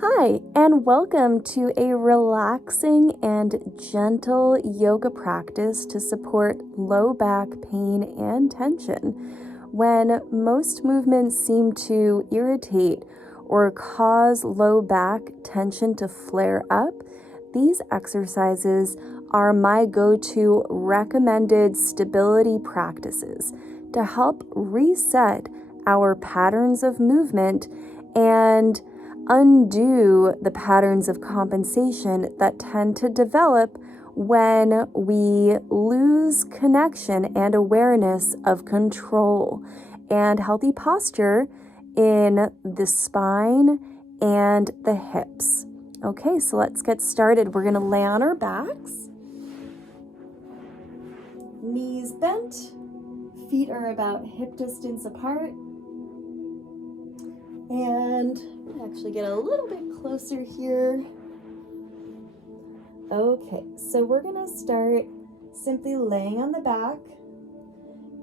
Hi, and welcome to a relaxing and gentle yoga practice to support low back pain and tension. When most movements seem to irritate or cause low back tension to flare up, these exercises are my go-to recommended stability practices to help reset our patterns of movement and undo the patterns of compensation that tend to develop when we lose connection and awareness of control and healthy posture in the spine and the hips. Okay, so let's get started. We're going to lay on our backs, knees bent, feet are about hip distance apart, and actually get a little bit closer here. Okay, so we're gonna start simply laying on the back,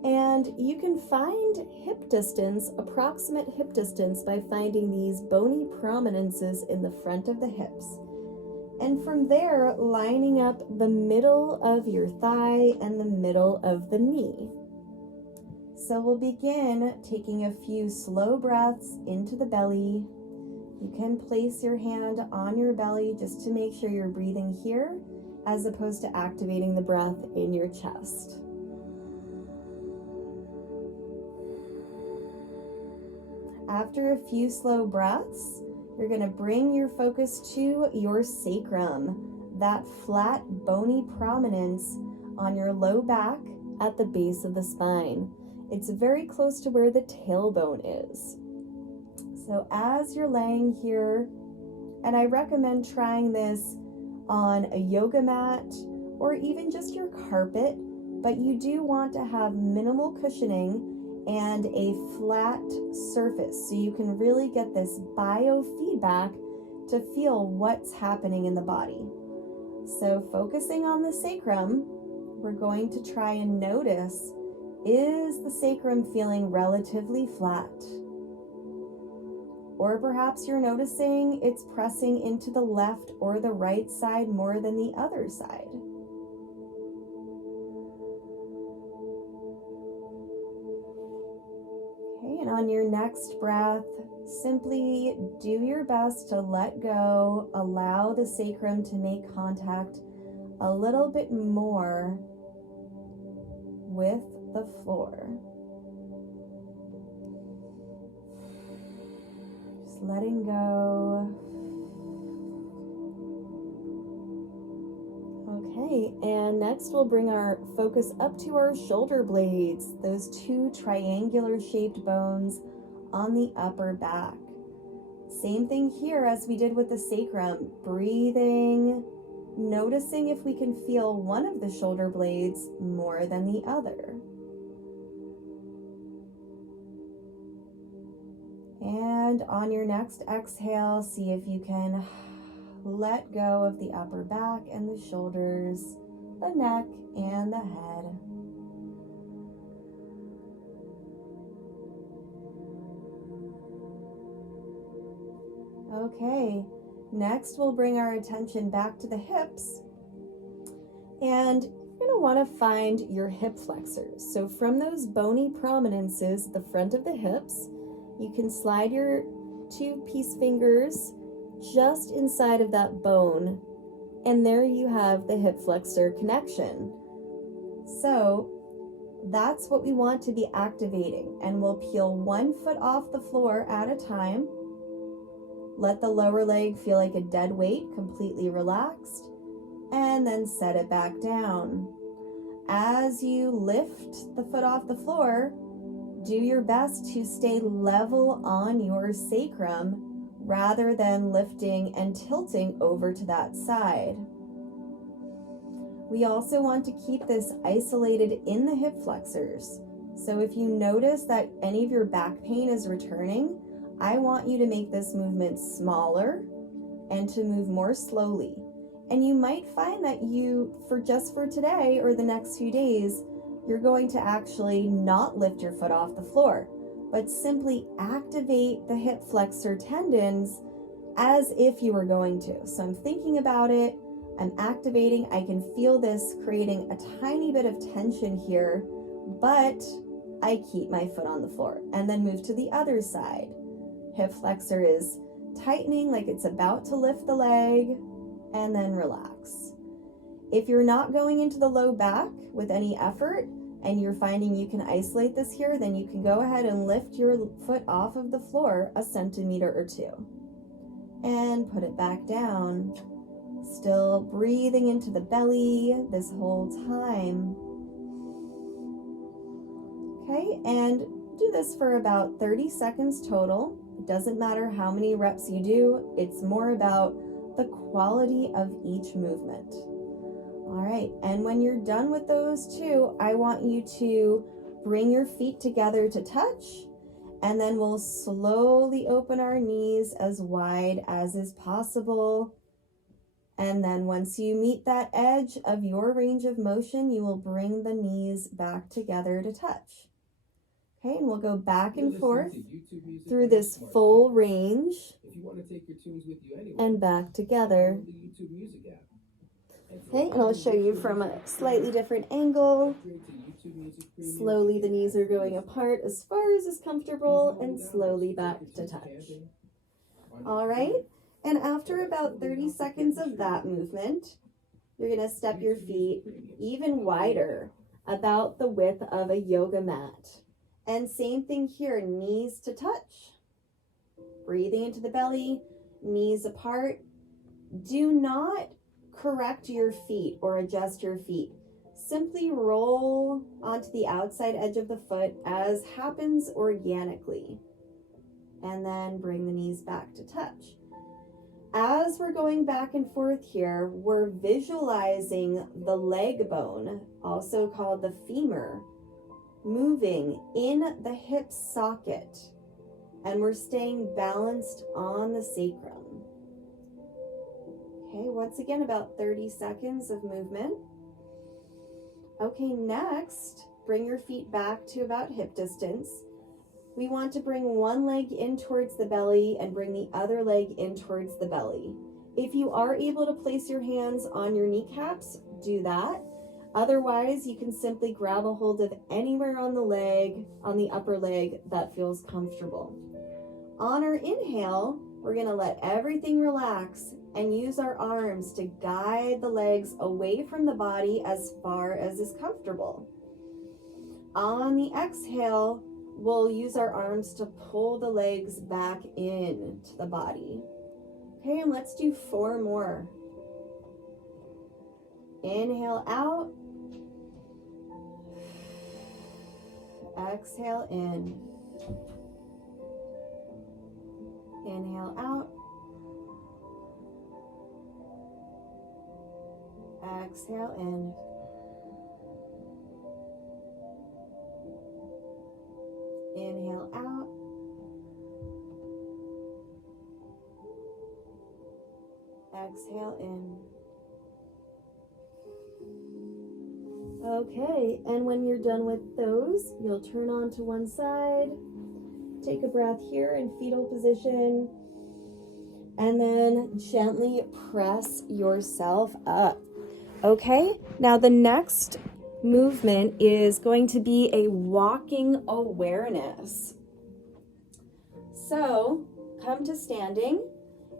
and you can find hip distance, approximate hip distance, by finding these bony prominences in the front of the hips. And from there, lining up the middle of your thigh and the middle of the knee. So we'll begin taking a few slow breaths into the belly. You can place your hand on your belly just to make sure you're breathing here, as opposed to activating the breath in your chest. After a few slow breaths, you're going to bring your focus to your sacrum, that flat, bony prominence on your low back at the base of the spine. It's very close to where the tailbone is. So as you're laying here, and I recommend trying this on a yoga mat or even just your carpet, but you do want to have minimal cushioning and a flat surface so you can really get this biofeedback to feel what's happening in the body. So focusing on the sacrum, we're going to try and notice, is the sacrum feeling relatively flat? Or perhaps you're noticing it's pressing into the left or the right side more than the other side. Okay, and on your next breath, simply do your best to let go, allow the sacrum to make contact a little bit more with the floor. Just letting go. Okay, and next we'll bring our focus up to our shoulder blades, those two triangular shaped bones on the upper back. Same thing here as we did with the sacrum, breathing, noticing if we can feel one of the shoulder blades more than the other. And on your next exhale, see if you can let go of the upper back and the shoulders, the neck and the head. Okay, next we'll bring our attention back to the hips, and you're going to want to find your hip flexors. So from those bony prominences at the front of the hips, you can slide your two peace fingers just inside of that bone, and there you have the hip flexor connection. So that's what we want to be activating, and we'll peel one foot off the floor at a time. Let the lower leg feel like a dead weight, completely relaxed, and then set it back down. As you lift the foot off the floor, do your best to stay level on your sacrum rather than lifting and tilting over to that side. We also want to keep this isolated in the hip flexors. So if you notice that any of your back pain is returning, I want you to make this movement smaller and to move more slowly. And you might find that for today or the next few days, you're going to actually not lift your foot off the floor, but simply activate the hip flexor tendons as if you were going to. So I'm thinking about it, I'm activating, I can feel this creating a tiny bit of tension here, but I keep my foot on the floor and then move to the other side. Hip flexor is tightening like it's about to lift the leg, and then relax. If you're not going into the low back with any effort and you're finding you can isolate this here, then you can go ahead and lift your foot off of the floor a centimeter or two and put it back down. Still breathing into the belly this whole time. Okay, and do this for about 30 seconds total. It doesn't matter how many reps you do, it's more about the quality of each movement. All right, and when you're done with those two, I want you to bring your feet together to touch, and then we'll slowly open our knees as wide as is possible. And then once you meet that edge of your range of motion, you will bring the knees back together to touch. Okay, and we'll go back and forth through this full range and back together. Okay, and I'll show you from a slightly different angle. Slowly the knees are going apart as far as is comfortable and slowly back to touch. All right, and after about 30 seconds of that movement, you're going to step your feet even wider, about the width of a yoga mat. And same thing here, knees to touch. Breathing into the belly, knees apart. Do not correct your feet or adjust your feet. Simply roll onto the outside edge of the foot as happens organically. And then bring the knees back to touch. As we're going back and forth here, we're visualizing the leg bone, also called the femur, moving in the hip socket, and we're staying balanced on the sacrum. Okay, once again, about 30 seconds of movement. Okay, next, bring your feet back to about hip distance. We want to bring one leg in towards the belly and bring the other leg in towards the belly. If you are able to place your hands on your kneecaps, do that. Otherwise, you can simply grab a hold of anywhere on the leg, on the upper leg, that feels comfortable. On our inhale, we're going to let everything relax and use our arms to guide the legs away from the body as far as is comfortable. On the exhale, we'll use our arms to pull the legs back into the body. Okay, and let's do 4 more. Inhale out. Exhale in. Inhale out. Exhale in. Inhale out. Exhale in. Okay, and when you're done with those, you'll turn on to one side, take a breath here in fetal position, and then gently press yourself up. Okay, now the next movement is going to be a walking awareness. So come to standing,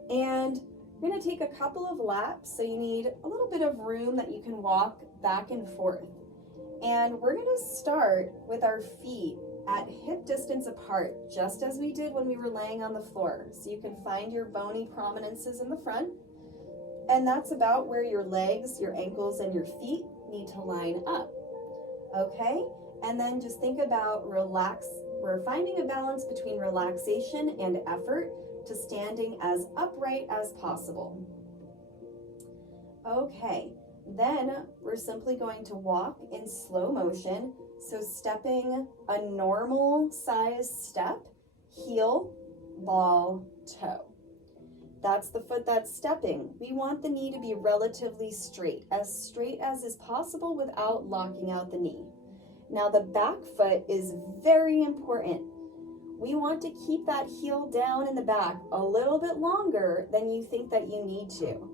and you're going to take a couple of laps, so you need a little bit of room that you can walk back and forth. And we're going to start with our feet at hip distance apart, just as we did when we were laying on the floor. So you can find your bony prominences in the front, and that's about where your legs, your ankles, and your feet need to line up. Okay, and then just think about we're finding a balance between relaxation and effort to standing as upright as possible. Okay, then we're simply going to walk in slow motion. So stepping a normal size step, heel, ball, toe. That's the foot that's stepping. We want the knee to be relatively straight as is possible without locking out the knee. Now the back foot is very important. we want to keep that heel down in the back a little bit longer than you think that you need to,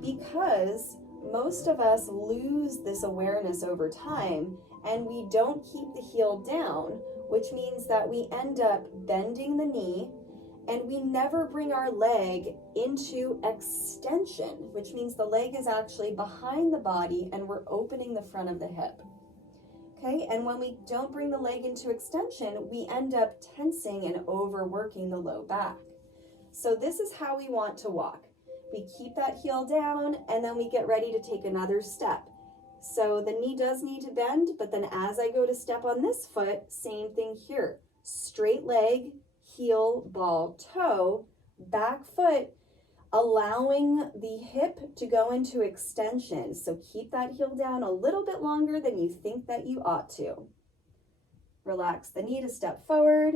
because most of us lose this awareness over time and we don't keep the heel down, which means that we end up bending the knee and we never bring our leg into extension, which means the leg is actually behind the body and we're opening the front of the hip. Okay, and when we don't bring the leg into extension, we end up tensing and overworking the low back. So this is how we want to walk. We keep that heel down and then we get ready to take another step. So the knee does need to bend, but then as I go to step on this foot, same thing here. Straight leg, heel, ball, toe, back foot, allowing the hip to go into extension. So keep that heel down a little bit longer than you think that you ought to. Relax the knee to step forward.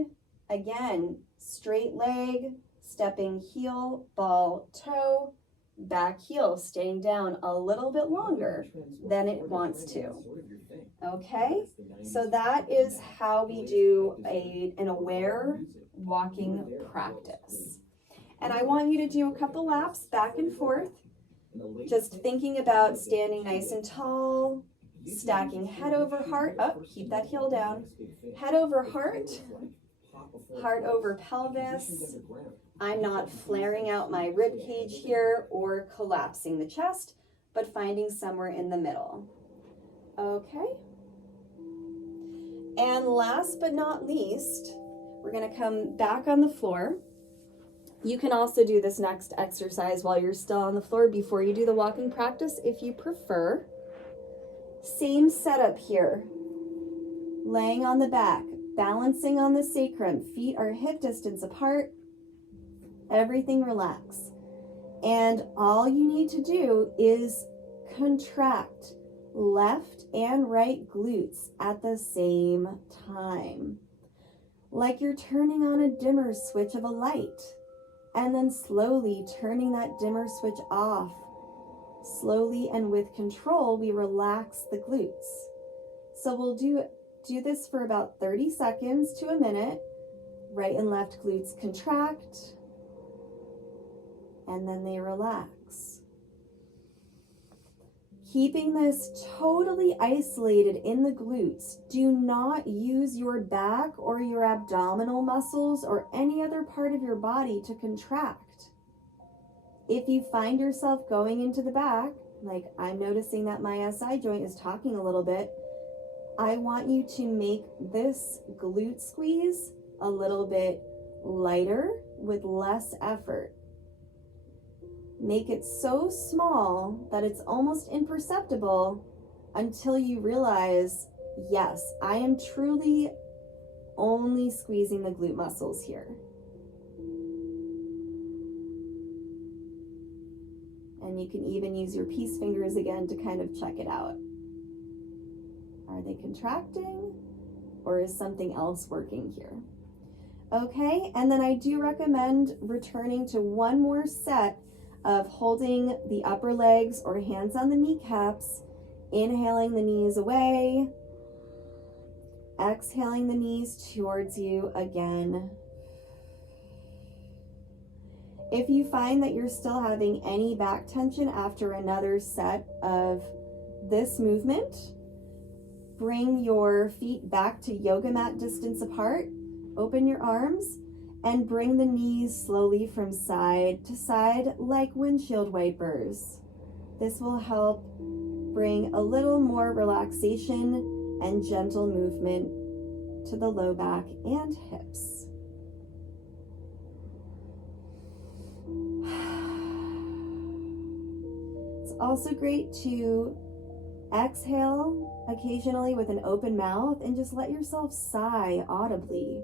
Again, straight leg, stepping heel, ball, toe, back heel, staying down a little bit longer than it wants to. Okay, so that is how we do an aware walking practice. And I want you to do a couple laps back and forth, just thinking about standing nice and tall, stacking head over heart. Oh, keep that heel down. Head over heart, heart over pelvis. I'm not flaring out my rib cage here or collapsing the chest, but finding somewhere in the middle. Okay. And last but not least, we're going to come back on the floor. You can also do this next exercise while you're still on the floor before you do the walking practice if you prefer. Same setup here. Laying on the back, balancing on the sacrum, feet are hip distance apart, everything relax. And all you need to do is contract left and right glutes at the same time. Like you're turning on a dimmer switch of a light and then slowly turning that dimmer switch off. Slowly and with control, we relax the glutes. So we'll do this for about 30 seconds to a minute. Right and left glutes contract, and then they relax. Keeping this totally isolated in the glutes. Do not use your back or your abdominal muscles or any other part of your body to contract. If you find yourself going into the back, like I'm noticing that my SI joint is talking a little bit, I want you to make this glute squeeze a little bit lighter with less effort. Make it so small that it's almost imperceptible until you realize, yes, I am truly only squeezing the glute muscles here. And you can even use your peace fingers again to kind of check it out. Are they contracting or is something else working here? Okay, and then I do recommend returning to one more set of holding the upper legs or hands on the kneecaps, inhaling the knees away, exhaling the knees towards you again. If you find that you're still having any back tension after another set of this movement, bring your feet back to yoga mat distance apart, open your arms, and bring the knees slowly from side to side like windshield wipers. This will help bring a little more relaxation and gentle movement to the low back and hips. It's also great to exhale occasionally with an open mouth and just let yourself sigh audibly.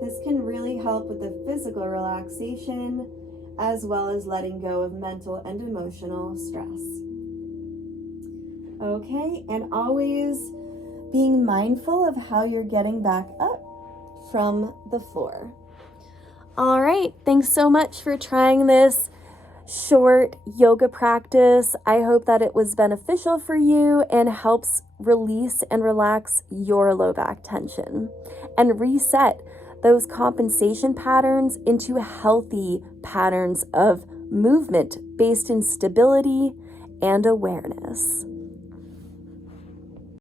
This can really help with the physical relaxation as well as letting go of mental and emotional stress. Okay, and always being mindful of how you're getting back up from the floor. All right, thanks so much for trying this short yoga practice. I hope that it was beneficial for you and helps release and relax your low back tension and reset those compensation patterns into healthy patterns of movement based in stability and awareness.